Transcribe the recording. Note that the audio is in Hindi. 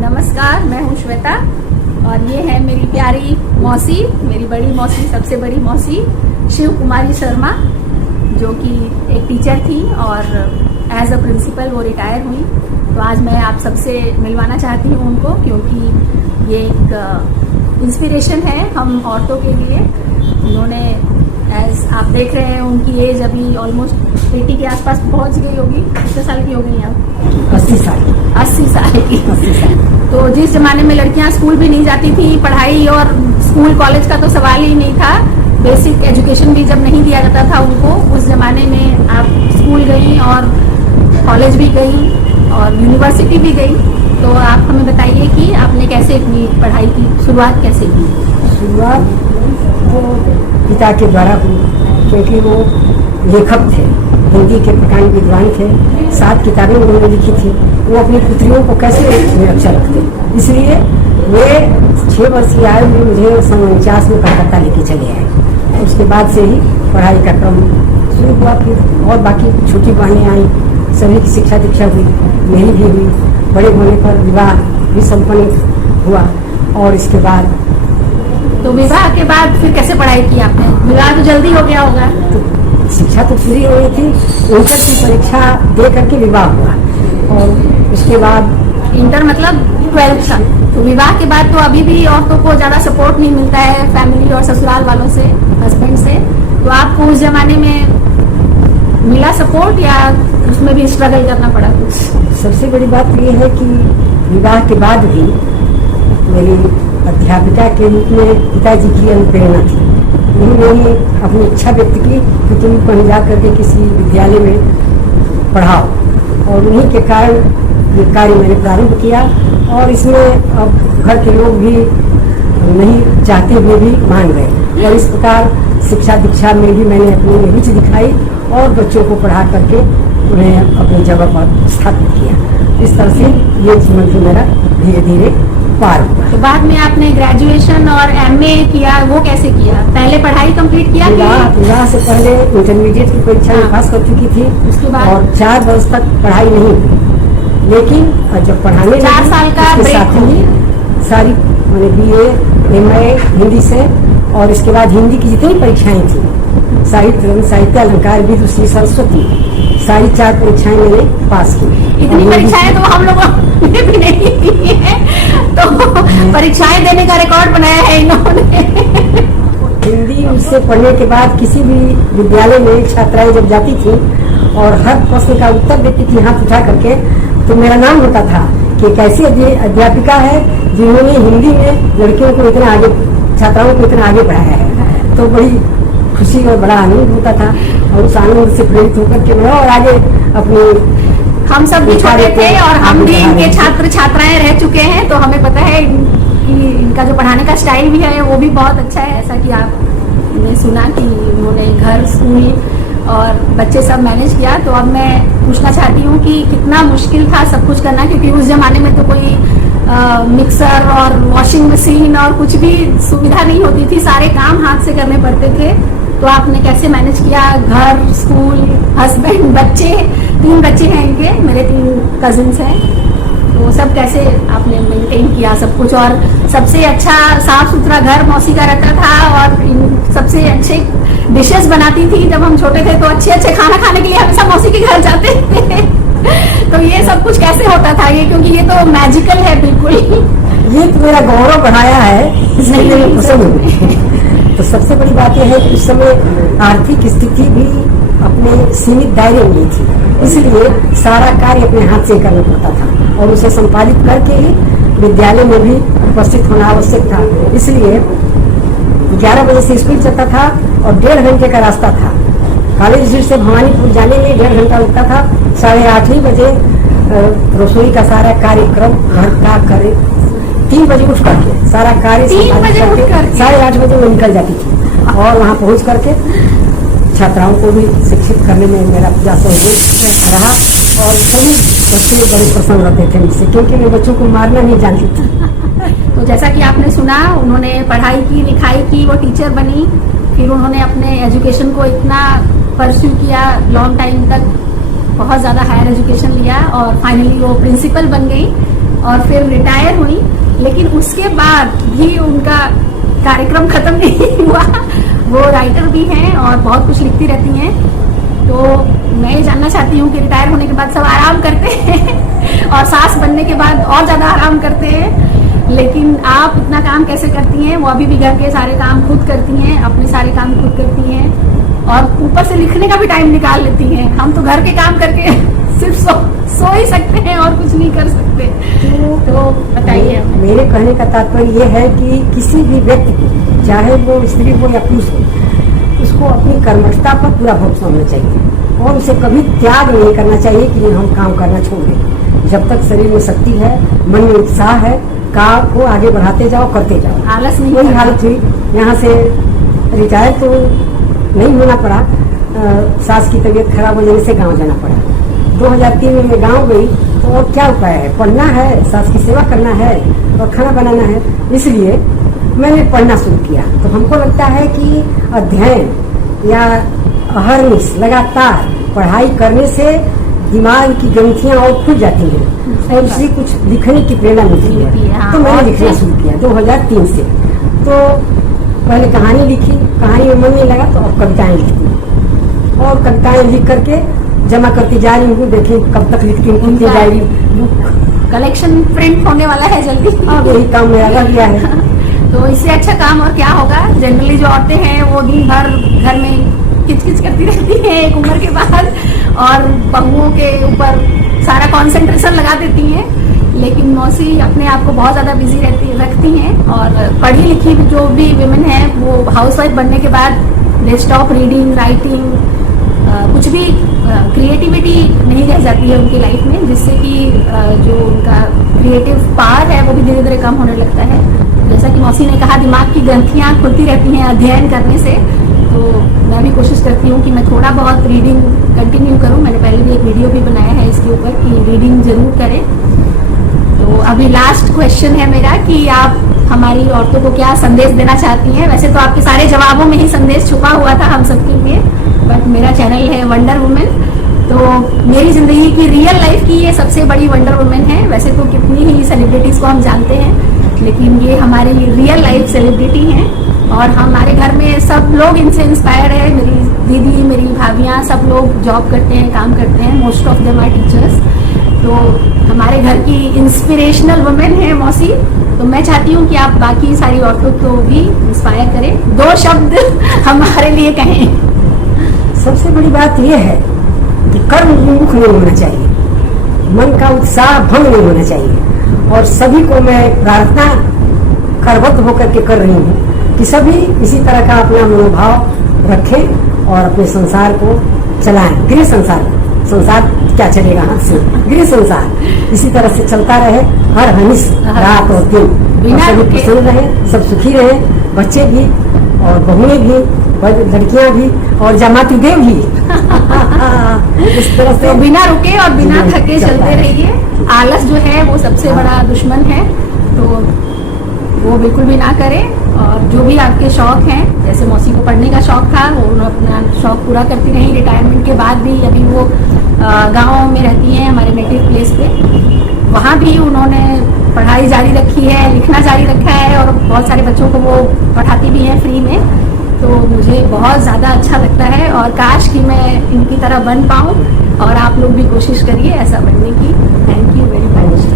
नमस्कार, मैं हूँ श्वेता और ये है मेरी प्यारी मौसी, मेरी बड़ी मौसी, सबसे बड़ी मौसी शिव कुमारी शर्मा, जो कि एक टीचर थी और एज अ प्रिंसिपल वो रिटायर हुई। तो आज मैं आप सबसे मिलवाना चाहती हूँ उनको, क्योंकि ये एक इंस्पिरेशन है हम औरतों के लिए। उन्होंने एज आप देख रहे हैं उनकी एज अभी ऑलमोस्ट 80 के आसपास पहुंच गई होगी। कितने साल की हो गई आप? 80 साल। 80 साल की। 80 साल। तो जिस जमाने में लड़कियां स्कूल भी नहीं जाती थी, पढ़ाई और स्कूल कॉलेज का तो सवाल ही नहीं था, बेसिक एजुकेशन भी जब नहीं दिया जाता था उनको, उस जमाने में आप स्कूल गई और कॉलेज भी गई और यूनिवर्सिटी भी गई। तो आप हमें बताइए कि आपने कैसे अपनी पढ़ाई की शुरुआत कैसे की? शुरुआत तो पिता के द्वारा हुई, क्योंकि वो लेखक थे, हिंदी के प्रकांड विद्वान थे। 7 किताबें उन्होंने लिखी थी। वो अपनी पुत्रियों को कैसे अक्षर रखते, इसलिए वे 6 वर्ष की आयु में मुझे 49 में कलकत्ता लेके चले आए। उसके बाद से ही पढ़ाई का क्रम शुरू हुआ। फिर और बाकी छोटी बहनें आई, सभी की शिक्षा दीक्षा हुई, मेरी भी हुई। बड़े होने पर विवाह भी संपन्न हुआ और इसके बाद तो विवाह के बाद फिर कैसे पढ़ाई की आपने? विवाह तो जल्दी हो गया होगा। तो शिक्षा तो पूरी हो गई थी, इंटर की परीक्षा दे करके विवाह हुआ और उसके बाद इंटर मतलब 12th का। तो विवाह के बाद तो अभी भी औरतों को ज्यादा सपोर्ट नहीं मिलता है फैमिली और ससुराल वालों से, हस्बैंड से। तो आपको उस जमाने में मिला सपोर्ट या उसमें भी स्ट्रगल करना पड़ा कुछ? सबसे बड़ी बात यह है कि विवाह के बाद भी मेरी अध्यापिका के रूप में पिताजी की अनुप्रेरणा थी। उन्होंने अपनी इच्छा व्यक्त की कि तुम कहीं जा करके किसी विद्यालय में पढ़ाओ, और उन्हीं के कारण ये कार्य मैंने प्रारंभ किया। और इसमें अब घर के लोग भी नहीं चाहते हुए भी मान गए, और इस प्रकार शिक्षा दीक्षा में भी मैंने अपनी रुचि दिखाई और बच्चों को पढ़ा करके उन्हें अपनी जगह पर स्थापित किया। इस तरह से ये जीवन भी मेरा धीरे धीरे पार हुआ। तो बाद में आपने ग्रेजुएशन और एमए किया, वो कैसे किया? पहले पढ़ाई कंप्लीट किया? विवाह से पहले इंटरमीडिएट की परीक्षा में पास कर चुकी थी। उसके बाद और 4 वर्ष तक पढ़ाई नहीं हुई, लेकिन जब पढ़ाने 4 साल का ब्रेक ही सारी मैंने BA MA हिंदी से, और इसके बाद हिंदी की जितनी परीक्षाएं थी, साहित्य अलंकार विधि श्री सरस्वती, सारी 4 परीक्षाएं मैंने पास की। इतनी परीक्षाएं तो हम लोगों ने भी नहीं की है, तो परीक्षाएं देने का रिकॉर्ड बनाया है इन्होंने। हिंदी उससे पढ़ने के बाद किसी भी विद्यालय में छात्राएं जब जाती थी और हर प्रश्न का उत्तर देती थी हाथ उठा करके, तो मेरा नाम होता था कि कैसी अध्यापिका है जिन्होंने हिंदी में लड़कियों को इतना आगे, छात्राओं को इतना आगे पढ़ाया है। तो बड़ी खुशी और बड़ा आनंद होता था, और उस आनंद से प्रेरित होकर के मैं और आगे अपनी, हम सब भी छोटे थे और हम भी इनके छात्र छात्राएं रह चुके हैं, तो हमें पता है कि इनका जो पढ़ाने का स्टाइल भी है वो भी बहुत अच्छा है। ऐसा कि आपने सुना कि उन्होंने घर, स्कूल और बच्चे सब मैनेज किया। तो अब मैं पूछना चाहती हूँ कि कितना मुश्किल था सब कुछ करना, क्योंकि उस जमाने में तो कोई मिक्सर और वॉशिंग मशीन और कुछ भी सुविधा नहीं होती थी, सारे काम हाथ से करने पड़ते थे। तो आपने कैसे मैनेज किया? घर, स्कूल, हस्बैंड, बच्चे, 3 बच्चे हैं इनके, मेरे 3 कजिन्स हैं, तो सब कैसे आपने मेंटेन किया सब कुछ? और सबसे अच्छा साफ सुथरा घर मौसी का रहता था और सबसे अच्छे डिशेस बनाती थी। जब हम छोटे थे तो अच्छे अच्छे खाना खाने के लिए हमेशा मौसी के घर जाते थे। तो ये सब कुछ कैसे होता था ये? क्योंकि ये तो मैजिकल है बिल्कुल। ये तो मेरा गौरव बढ़ाया है, इसलिए मुझे पसंद है। तो सबसे बड़ी बात यह है कि उस समय आर्थिक स्थिति भी अपने सीमित दायरे में थी, इसलिए सारा कार्य अपने हाथ से करना पड़ता था और उसे संपादित करके ही विद्यालय में भी उपस्थित होना आवश्यक था। इसलिए 11 बजे से स्कूल चलता था और 1.5 घंटे का रास्ता था। कॉलेज स्ट्रीट से भवानीपुर जाने में 1.5 घंटा लगता था। 8:30 बजे रसोई का सारा कार्यक्रम घर का करे, 3 बजे उठ करके सारा कार्य 8:30 बजे मैं निकल जाती थी और वहाँ पहुँच करके छात्राओं को भी शिक्षित करने में मेरा पूरा सहयोग रहा। और सभी बच्चे बड़े प्रसन्न रहते थे मुझसे, क्योंकि मैं बच्चों को मारना नहीं जानती थी। तो जैसा कि आपने सुना, उन्होंने पढ़ाई की, लिखाई की, वो टीचर बनी, फिर उन्होंने अपने एजुकेशन को इतना परस्यू किया लॉन्ग टाइम तक, बहुत ज़्यादा हायर एजुकेशन लिया और फाइनली वो प्रिंसिपल बन गई। और फिर रिटायर हुई, लेकिन उसके बाद भी उनका कार्यक्रम खत्म नहीं हुआ। वो राइटर भी हैं और बहुत कुछ लिखती रहती हैं। तो मैं ये जानना चाहती हूँ कि रिटायर होने के बाद सब आराम करते हैं और सास बनने के बाद और ज़्यादा आराम करते हैं, लेकिन आप इतना काम कैसे करती हैं? वो अभी भी घर के सारे काम खुद करती हैं, अपने सारे काम खुद करती हैं और ऊपर से लिखने का भी टाइम निकाल लेती हैं। हम तो घर के काम करके सिर्फ सो ही सकते हैं और कुछ नहीं कर सकते। तो बताइए। मेरे कहने का तात्पर्य ये है कि किसी भी व्यक्ति को, चाहे वो स्त्री हो या पुरुष हो, उसको अपनी कर्मठता पर पूरा भरोसा होना चाहिए और उसे कभी त्याग नहीं करना चाहिए कि हम काम करना छोड़ दें। जब तक शरीर में शक्ति है, मन में उत्साह है, काम को आगे बढ़ाते जाओ, करते जाओ। आलस नहीं। वही हालत हुई, यहाँ से रिटायर तो नहीं होना पड़ा, सास की तबीयत खराब हो जाने से गाँव जाना पड़ा। 2003 में मैं गाँव गई तो और क्या उपाय है? पढ़ना है, सास की सेवा करना है और खाना बनाना है। इसलिए मैंने पढ़ना शुरू किया। तो हमको लगता है कि अध्ययन या अहर्निश लगातार पढ़ाई करने से दिमाग की ग्रंथियां और खुल जाती हैं और उससे कुछ लिखने की प्रेरणा मिलती है। तो मैंने लिखना शुरू किया 2003 से। तो पहले कहानी लिखी, कहानी में मन नहीं लगा तो अब कविताएं लिखती और कविताएं लिख करके जमा करती जा रही हूँ। देखिए कब तक लिखती हूँ, खुलती जा रही बुक। कलेक्शन प्रिंट होने वाला है जल्दी। अब यही काम मेरा लग गया है। तो इससे अच्छा काम और क्या होगा? जनरली जो औरतें हैं वो दिन भर घर में किचकिच करती रहती हैं एक उम्र के बाद और बहुओं के ऊपर सारा कंसंट्रेशन लगा देती हैं, लेकिन मौसी अपने आप को बहुत ज़्यादा बिजी रखती हैं और पढ़ी लिखी जो भी विमेन हैं वो हाउसवाइफ बनने के बाद दे स्टॉप रीडिंग, राइटिंग, कुछ भी क्रिएटिविटी नहीं रह जाती है उनकी लाइफ में, जिससे कि जो उनका क्रिएटिव पावर है वो भी धीरे धीरे कम होने लगता है। जैसा कि मौसी ने कहा, दिमाग की ग्रंथियां खुलती रहती हैं अध्ययन करने से। तो मैं भी कोशिश करती हूँ कि मैं थोड़ा बहुत रीडिंग कंटिन्यू करूँ। मैंने पहले भी एक वीडियो भी बनाया है इसके ऊपर कि रीडिंग जरूर करें। तो अभी लास्ट क्वेश्चन है मेरा कि आप हमारी औरतों को क्या संदेश देना चाहती हैं? वैसे तो आपके सारे जवाबों में ही संदेश छुपा हुआ था हम सबके लिए, बट मेरा चैनल है वंडर वुमेन, तो मेरी जिंदगी की रियल लाइफ की ये सबसे बड़ी वंडर वुमेन है। वैसे तो कितनी ही सेलिब्रिटीज को हम जानते हैं, लेकिन ये हमारी रियल लाइफ सेलिब्रिटी हैं और हमारे घर में सब लोग इनसे इंस्पायर है। मेरी दीदी, मेरी भाभियाँ, सब लोग जॉब करते हैं, काम करते हैं, most of them are teachers. तो हमारे घर की इंस्पिरेशनल वुमेन है मौसी। तो मैं चाहती हूँ कि आप बाकी सारी औरतों को भी इंस्पायर करें, 2 शब्द हमारे लिए कहें। सबसे बड़ी बात यह है कि कर्म विमुख नहीं होना चाहिए, मन का उत्साह भंग नहीं होना चाहिए और सभी को मैं प्रार्थना करबद्ध होकर के कर रही हूँ कि सभी इसी तरह का अपना मनोभाव रखें और अपने संसार को चलाएं। गृह संसार क्या चलेगा हाथ से, गृह संसार इसी तरह से चलता रहे हर हनिश रात और दिन, और सभी प्रसन्न रहे, सब सुखी रहे, बच्चे भी और बहुएं भी और लड़कियां भी और जमाती देव भी। इस तरह से तो बिना रुके और बिना थके चलते रहिए। आलस जो है वो सबसे बड़ा दुश्मन है, तो वो बिल्कुल भी ना करें। और जो भी आपके शौक हैं, जैसे मौसी को पढ़ने का शौक था, वो उन्होंने अपना शौक पूरा करती रही रिटायरमेंट के बाद भी। अभी वो गांव में रहती हैं हमारे नेटिव प्लेस पे, वहाँ भी उन्होंने पढ़ाई जारी रखी है, लिखना जारी रखा है और बहुत सारे बच्चों को वो पढ़ाती भी हैं फ्री में। तो मुझे बहुत ज़्यादा अच्छा लगता है और काश कि मैं इनकी तरह बन पाऊँ और आप लोग भी कोशिश करिए ऐसा बनने की। Thank you very much.